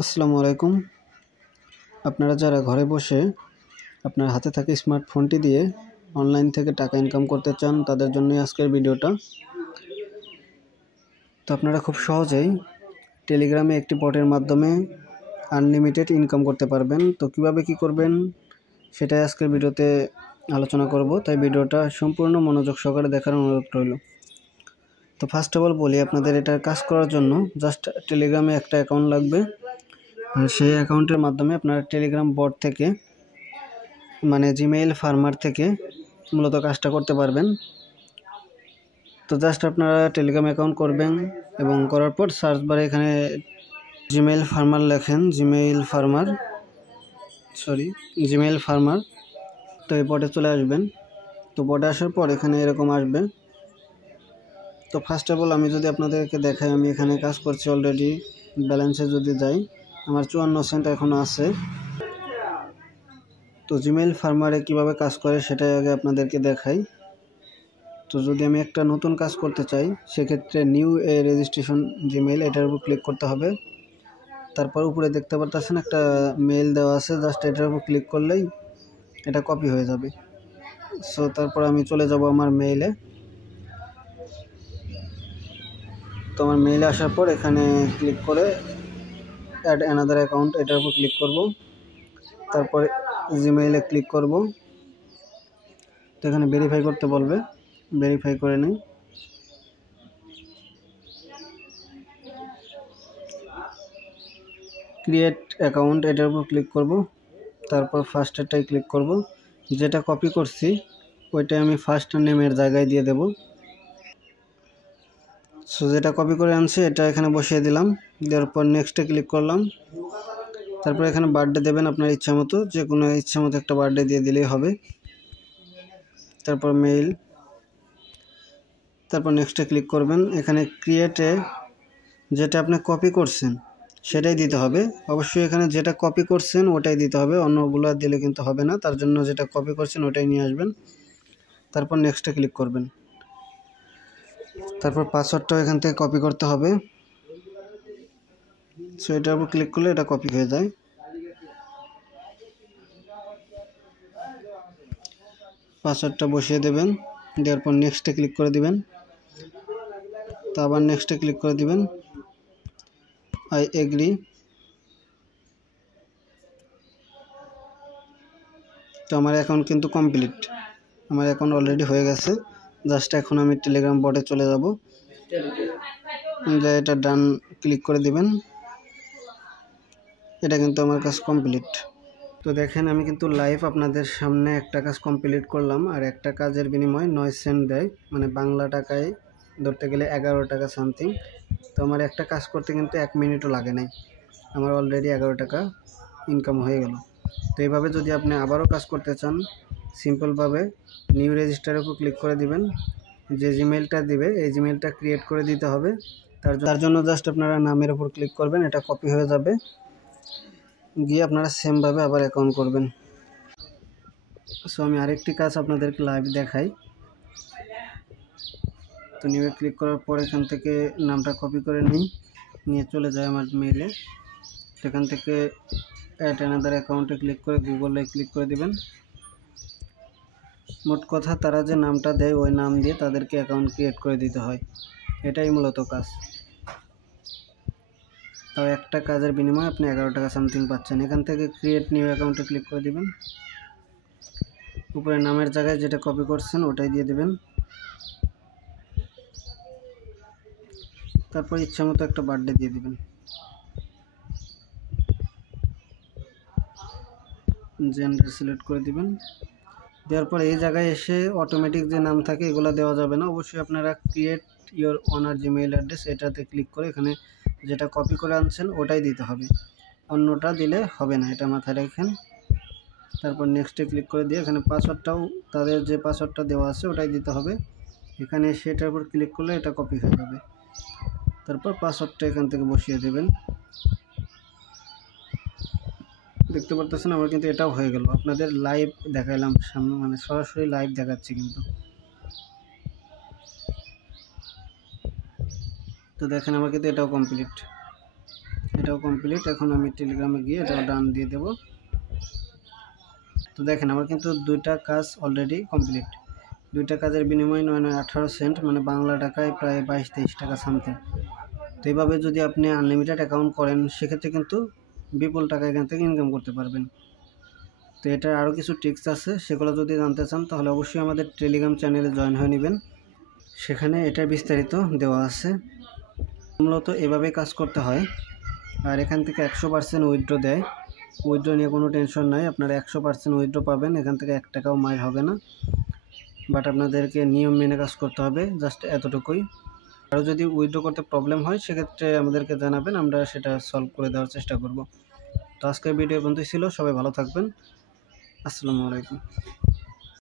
আসসালামু আলাইকুম। আপনারা যারা ঘরে বসে আপনার হাতে থাকা স্মার্টফোনটি দিয়ে অনলাইন থেকে টাকা ইনকাম করতে চান, তাদের জন্যই আজকের ভিডিওটা। তো আপনারা খুব সহজেই টেলিগ্রামে একটি বটের মাধ্যমে আনলিমিটেড ইনকাম করতে পারবেন। তো কিভাবে কি করবেন সেটাই আজকের ভিডিওতে আলোচনা করব, তাই ভিডিওটা সম্পূর্ণ মনোযোগ সহকারে দেখার অনুরোধ রইল। তো ফার্স্ট অফ অল বলি, আপনাদের এটার কাজ করার জন্য জাস্ট টেলিগ্রামে একটা অ্যাকাউন্ট লাগবে। সেই অ্যাকাউন্টের মাধ্যমে আপনারা টেলিগ্রাম বট থেকে মানে জিমেইল ফার্মার থেকে মূলত কাজটা করতে পারবেন। তো জাস্ট আপনারা টেলিগ্রাম অ্যাকাউন্ট করবেন এবং করার পর সার্চ বারে এখানে জিমেইল ফার্মার লেখেন, জিমেইল ফার্মার। তো এই বটে চলে আসবেন। তো বটে আসার পর এখানে এরকম আসবে। তো ফার্স্ট অফ অল আমি যদি আপনাদেরকে দেখাই, আমি এখানে কাজ করছি অলরেডি। ব্যালেন্সে যদি যাই, আমার 54 সেন্ট এখনও আছে। তো জিমেইল ফার্মারে কিভাবে কাজ করে সেটাই আগে আপনাদেরকে দেখাই। তো যদি আমি একটা নতুন কাজ করতে চাই, সেক্ষেত্রে নিউ রেজিস্ট্রেশন জিমেইল, এটার উপর ক্লিক করতে হবে। তারপর উপরে দেখতে পারতেছেন একটা মেইল দেওয়া আছে, জাস্ট এটার উপর ক্লিক করলেই এটা কপি হয়ে যাবে। সো তারপর আমি চলে যাব আমার মেইলে। তো আমার মেইলে আসার পর এখানে ক্লিক করে অ্যাড অ্যানাদার অ্যাকাউন্ট, এটার উপর ক্লিক করব। তারপরে জিমেইলে ক্লিক করব। তো এখানে ভেরিফাই করতে বলবে, ভেরিফাই করে নিই। ক্রিয়েট অ্যাকাউন্ট, এটার উপর ক্লিক করব। তারপর ফার্স্টেরটাই ক্লিক করব। যেটা কপি করছি ওইটাই আমি ফার্স্ট নেমের জায়গায় দিয়ে দেব। সো যেটা কপি করে আনছি এটা এখানে বসিয়ে দিলাম। দেওয়ার পর নেক্সটে ক্লিক করলাম। তারপর এখানে বার্থডে দেবেন আপনার ইচ্ছা মতো, যে কোনো ইচ্ছা মতো একটা বার্থডে দিয়ে দিলেই হবে। তারপর মেইল, তারপর নেক্সটে ক্লিক করবেন। এখানে ক্রিয়েটে যেটা আপনি কপি করছেন সেটাই দিতে হবে। অবশ্যই এখানে যেটা কপি করছেন ওটাই দিতে হবে, অন্যগুলো দিলে কিন্তু হবে না। তার জন্য যেটা কপি করছেন ওটাই নিয়ে আসবেন। তারপর নেক্সটে ক্লিক করবেন। তারপর পাসওয়ার্ডটাও এখান থেকে কপি করতে হবে। সো এটার উপর ক্লিক করলে এটা কপি হয়ে যায়। পাসওয়ার্ডটা বসিয়ে দেবেন, দেওয়ার পর নেক্সটে ক্লিক করে দিবেন। তো আবার নেক্সটে ক্লিক করে দিবেন, আই এগ্রি। তো আমার অ্যাকাউন্ট কিন্তু কমপ্লিট, আমার অ্যাকাউন্ট অলরেডি হয়ে গেছে। জাস্ট এখন আমি টেলিগ্রাম বটে চলে যাব, এটা ডান ক্লিক করে দিবেন। এটা কিন্তু আমার কাজ কমপ্লিট। তো দেখেন আমি কিন্তু লাইভ আপনাদের সামনে একটা কাজ কমপ্লিট করলাম, আর একটা কাজের বিনিময়ে 9 সেন্ট দেয়, মানে বাংলা টাকায় ধরতে গেলে 11 টাকা সামথিং। তো আমার একটা কাজ করতে কিন্তু 1 মিনিটও লাগে নাই, আমার অলরেডি 11 টাকা ইনকাম হয়ে গেল। তো এইভাবে যদি আপনি আবারও কাজ করতে চান, সিম্পলভাবে নিউ রেজিস্টারের উপর ক্লিক করে দিবেন। যে জিমেইলটা দিবে এই জিমেইলটা ক্রিয়েট করে দিতে হবে। তার জন্য জাস্ট আপনারা নামের উপর ক্লিক করবেন, এটা কপি হয়ে যাবে, গিয়ে আপনারা সেমভাবে আবার অ্যাকাউন্ট করবেন। সো আমি আরেকটি কাজ আপনাদেরকে লাইভ দেখাই। তো নিয়ে ক্লিক করার পর এখান থেকে নামটা কপি করে নিয়ে চলে যায় আমার মেইলে। সেখান থেকে অ্যাড অ্যানাদার অ্যাকাউন্টে ক্লিক করে গুগলে ক্লিক করে দিবেন। মোট কথা তারা যে নামটা দেয় ওই নাম দিয়ে তাদেরকে অ্যাকাউন্ট ক্রিয়েট করে দিতে হয়, এটাই মূলত কাজ। তাও একটা কাজের বিনিময়ে আপনি 11 টাকা সামথিং পাচ্ছেন। এখান থেকে ক্রিয়েট নিউ অ্যাকাউন্টে ক্লিক করে দিবেন। উপরে নামের জায়গায় যেটা কপি করছেন ওটাই দিয়ে দিবেন। তারপর ইচ্ছা মতো একটা বার্থডে দিয়ে দিবেন। জেন্ডার সিলেক্ট করে দিবেন। দেওয়ার পর এই জায়গায় এসে অটোমেটিক যে নাম থাকে এগুলো দেওয়া যাবে না, অবশ্যই আপনারা create your owner Gmail address এটাতে ক্লিক করে এখানে যেটা কপি করে আনছেন ওটাই দিতে হবে, অন্যটা দিলে হবে না, এটা মাথায় রাখেন। তারপর নেক্সটে ক্লিক করে দিয়ে এখানে পাসওয়ার্ডটাও তাদের যে পাসওয়ার্ডটা দেওয়া আছে ওটাই দিতে হবে। এখানে সেটার উপর ক্লিক করলে এটা কপি হয়ে যাবে। তারপর পাসওয়ার্ডটা এখান থেকে বসিয়ে দেবেন। দেখতে পারতেছেন আমার কিন্তু এটাও হয়ে গেল। আপনাদের লাইভ দেখাইলাম সামনে, মানে সরাসরি লাইভ দেখাচ্ছি কিন্তু। তো দেখেন আমার কিন্তু এটাও কমপ্লিট, এটাও কমপ্লিট। এখন আমি টেলিগ্রামে গিয়ে এটাও ডান দিয়ে দেব। তো দেখেন আমার কিন্তু 2টা কাজ অলরেডি কমপ্লিট। 2টা কাজের বিনিময়ে 9.18 সেন্ট, মানে বাংলা টাকায় প্রায় 22-23 টাকা সামথিং। তো এইভাবে যদি আপনি আনলিমিটেড অ্যাকাউন্ট করেন সেক্ষেত্রে কিন্তু বিপুল টাকা এখান থেকে ইনকাম করতে পারবেন। তো এটার আরও কিছু ট্রিক্স আছে, সেগুলো যদি জানতে চান তাহলে অবশ্যই আমাদের টেলিগ্রাম চ্যানেলে জয়েন হয়ে নেবেন। সেখানে এটার বিস্তারিত দেওয়া আছে। মূলত এভাবে কাজ করতে হয়। আর এখান থেকে 100% উইথড্র দেয়। উইথড্র নিয়ে কোনো টেনশন নাই, আপনারা 100% উইথড্র পাবেন। এখান থেকে 1 টাকাও মাইর হবে না, বাট আপনাদেরকে নিয়ম মেনে কাজ করতে হবে, জাস্ট এতটুকুই। আরও যদি উইথড্র করতে প্রবলেম হয় সেক্ষেত্রে আমাদেরকে জানাবেন, আমরা সেটা সলভ করে দেওয়ার চেষ্টা করব। তো আজকের ভিডিও পর্যন্তই ছিল, সবাই ভালো থাকবেন। আসসালামু আলাইকুম।